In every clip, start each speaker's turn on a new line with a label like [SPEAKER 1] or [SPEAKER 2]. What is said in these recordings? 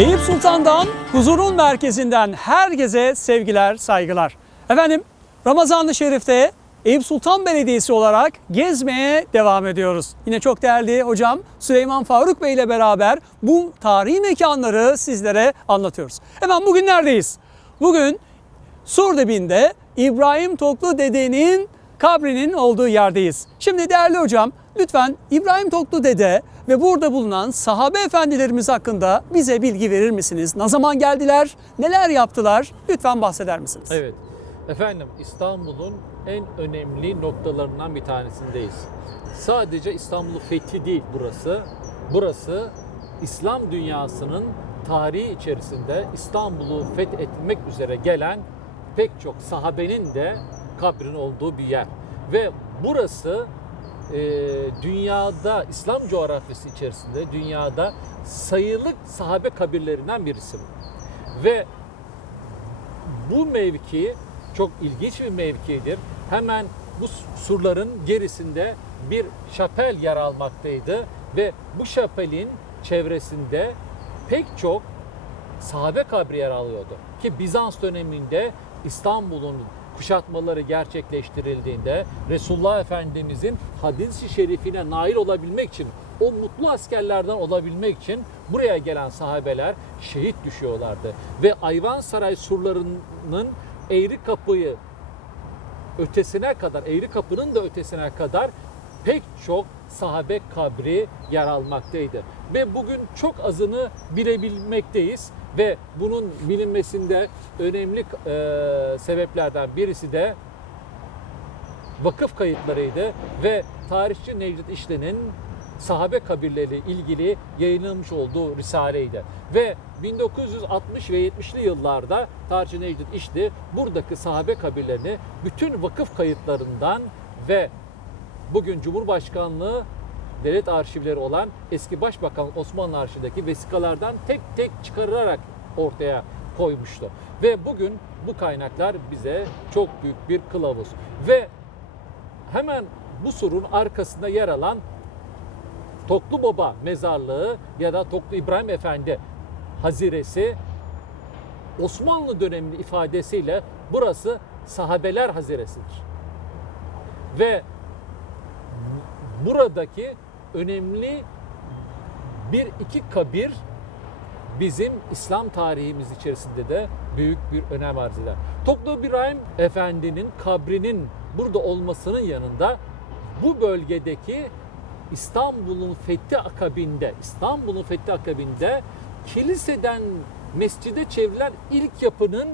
[SPEAKER 1] Eyüp Sultan'dan, huzurun merkezinden herkese sevgiler, saygılar. Efendim Ramazan-ı Şerif'te Eyüp Sultan Belediyesi olarak gezmeye devam ediyoruz. Yine çok değerli hocam Süleyman Faruk Bey ile beraber bu tarihi mekanları sizlere anlatıyoruz. Hemen bugün neredeyiz? Bugün Surdebin'de İbrahim Toklu Dede'nin kabrinin olduğu yerdeyiz. Şimdi değerli hocam lütfen İbrahim Toklu Dede ve burada bulunan sahabe efendilerimiz hakkında bize bilgi verir misiniz? Ne zaman geldiler? Neler yaptılar? Lütfen bahseder misiniz?
[SPEAKER 2] Evet. Efendim İstanbul'un en önemli noktalarından bir tanesindeyiz. Sadece İstanbul'u fethi değil burası. Burası İslam dünyasının tarihi içerisinde İstanbul'u fethetmek üzere gelen pek çok sahabenin de kabrin olduğu bir yer. Ve burası e, dünyada İslam coğrafyası içerisinde dünyada sayılı sahabe kabirlerinden birisi. Ve bu mevki çok ilginç bir mevkidir. Hemen bu surların gerisinde bir şapel yer almaktaydı ve bu şapelin çevresinde pek çok sahabe kabri yer alıyordu. Ki Bizans döneminde İstanbul'un kuşatmaları gerçekleştirildiğinde Resulullah Efendimizin hadis-i şerifine nail olabilmek için o mutlu askerlerden olabilmek için buraya gelen sahabeler şehit düşüyorlardı. Ve Ayvansaray surlarının Eğri Kapı'yı ötesine kadar, Eğri Kapı'nın da ötesine kadar pek çok sahabe kabri yer almaktaydı. Ve bugün çok azını bilebilmekteyiz ve bunun bilinmesinde önemli e, sebeplerden birisi de vakıf kayıtlarıydı ve tarihçi Necdet İşlen'in sahabe kabirleri ilgili yayınlanmış olduğu risaleydi. Ve 1960 ve 70'li yıllarda tarihçi Necdet İşli buradaki sahabe kabirlerini bütün vakıf kayıtlarından ve bugün Cumhurbaşkanlığı devlet arşivleri olan eski Başbakan Osmanlı Arşivindeki vesikalardan tek tek çıkarılarak ortaya koymuştu. Ve bugün bu kaynaklar bize çok büyük bir kılavuz. Ve hemen bu surun arkasında yer alan Toklu Baba mezarlığı ya da Toklu İbrahim Efendi haziresi Osmanlı döneminin ifadesiyle burası sahabeler haziresidir. Ve buradaki önemli bir iki kabir bizim İslam tarihimiz içerisinde de büyük bir önem arz eder. Toklu İbrahim Efendi'nin kabrinin burada olmasının yanında bu bölgedeki İstanbul'un fethi akabinde, İstanbul'un fethi akabinde kiliseden mescide çevrilen ilk yapının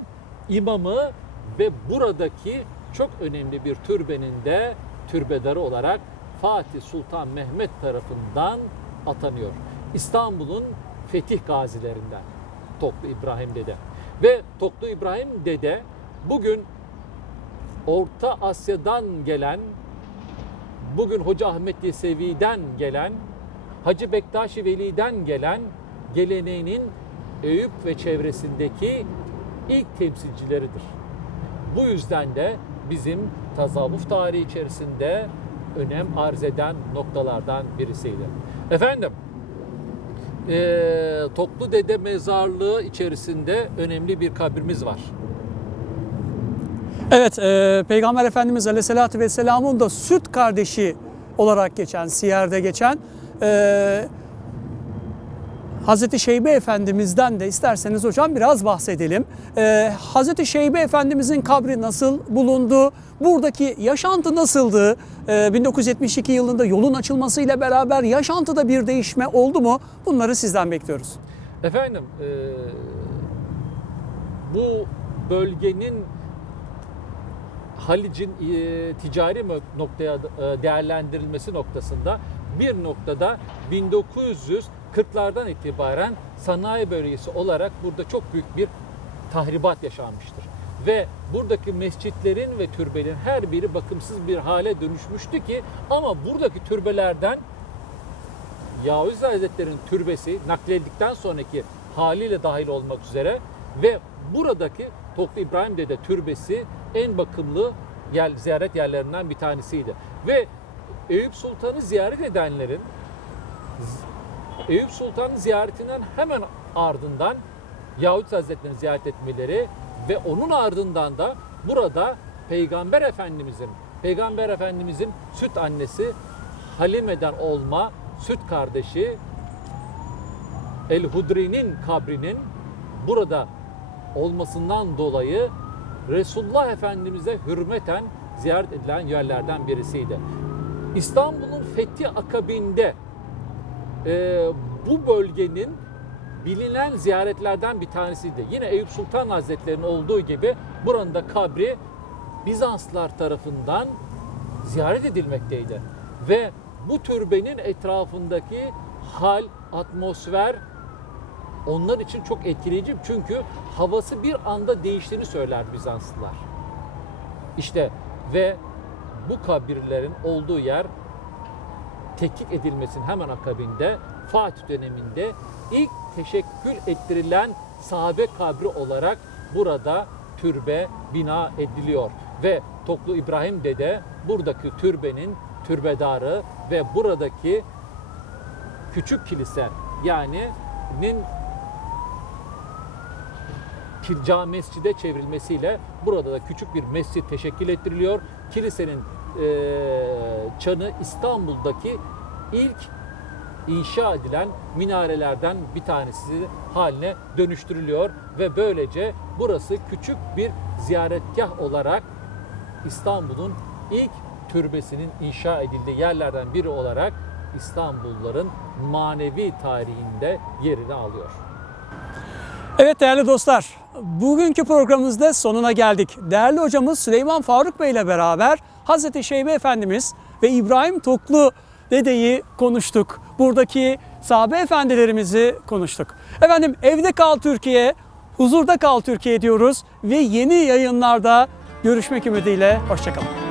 [SPEAKER 2] imamı ve buradaki çok önemli bir türbenin de türbedarı olarak Fatih Sultan Mehmet tarafından atanıyor. İstanbul'un fetih gazilerinden Toklu İbrahim Dede. Ve Toklu İbrahim Dede bugün Orta Asya'dan gelen bugün Hoca Ahmet Yesevi'den gelen, Hacı Bektaşi Veli'den gelen geleneğinin Eyüp ve çevresindeki ilk temsilcileridir. Bu yüzden de bizim tasavvuf tarihi içerisinde önem arz eden noktalardan birisiydi. Efendim, eee Toklu Dede Mezarlığı içerisinde önemli bir kabrimiz var.
[SPEAKER 1] Evet, e, Peygamber Efendimiz Aleyhisselatü Vesselam'ın da süt kardeşi olarak geçen, Siyer'de geçen e, Hazreti Şeybe Efendimiz'den de isterseniz hocam biraz bahsedelim. E, Hazreti Şeybe Efendimiz'in kabri nasıl bulundu? Buradaki yaşantı nasıldı? E, 1972 yılında yolun açılmasıyla beraber yaşantıda bir değişme oldu mu? Bunları sizden bekliyoruz.
[SPEAKER 2] Efendim, eee, bu bölgenin Halic'in eee, ticari noktaya eee, değerlendirilmesi noktasında bir noktada 1940'lardan itibaren sanayi bölgesi olarak burada çok büyük bir tahribat yaşanmıştır. Ve buradaki mescitlerin ve türbelerin her biri bakımsız bir hale dönüşmüştü ki ama buradaki türbelerden Yavuz Hazretleri'nin türbesi nakledildikten sonraki haliyle dahil olmak üzere ve buradaki Toklu İbrahim Dede türbesi en bakımlı yer, ziyaret yerlerinden bir tanesiydi. Ve Eyüp Sultan'ı ziyaret edenlerin Eyüp Sultan'ın ziyaretinden hemen ardından Yahut Hazretleri'ni ziyaret etmeleri ve onun ardından da burada Peygamber Efendimizin Peygamber Efendimizin süt annesi Halime'den olma süt kardeşi El Hudri'nin kabrinin burada olmasından dolayı Resulullah Efendimiz'e hürmeten ziyaret edilen yerlerden birisiydi. İstanbul'un fethi akabinde e, bu bölgenin bilinen ziyaretlerden bir tanesiydi. Yine Eyüp Sultan Hazretleri'nin olduğu gibi buranın da kabri Bizanslılar tarafından ziyaret edilmekteydi. Ve bu türbenin etrafındaki hal, atmosfer onlar için çok etkileyici çünkü havası bir anda değiştiğini söyler Bizanslılar. İşte ve bu kabirlerin olduğu yer tetkik edilmesinin hemen akabinde Fatih döneminde ilk teşekkül ettirilen sahabe kabri olarak burada türbe bina ediliyor. Ve Toklu İbrahim Dede buradaki türbenin türbedarı ve buradaki küçük kilise yani nin ki- cami mescide çevrilmesiyle burada da küçük bir mescit teşekkül ettiriliyor. Kilisenin çanı İstanbul'daki ilk inşa edilen minarelerden bir tanesi haline dönüştürülüyor ve böylece burası küçük bir ziyaretgah olarak İstanbul'un ilk türbesinin inşa edildiği yerlerden biri olarak İstanbulluların manevi tarihinde yerini alıyor.
[SPEAKER 1] Evet değerli dostlar, bugünkü programımızda sonuna geldik. Değerli hocamız Süleyman Faruk Bey ile beraber Hazreti Şeybe Efendimiz ve İbrahim Toklu dedeyi konuştuk. Buradaki sahabe efendilerimizi konuştuk. Efendim evde kal Türkiye, huzurda kal Türkiye diyoruz ve yeni yayınlarda görüşmek ümidiyle. Hoşçakalın.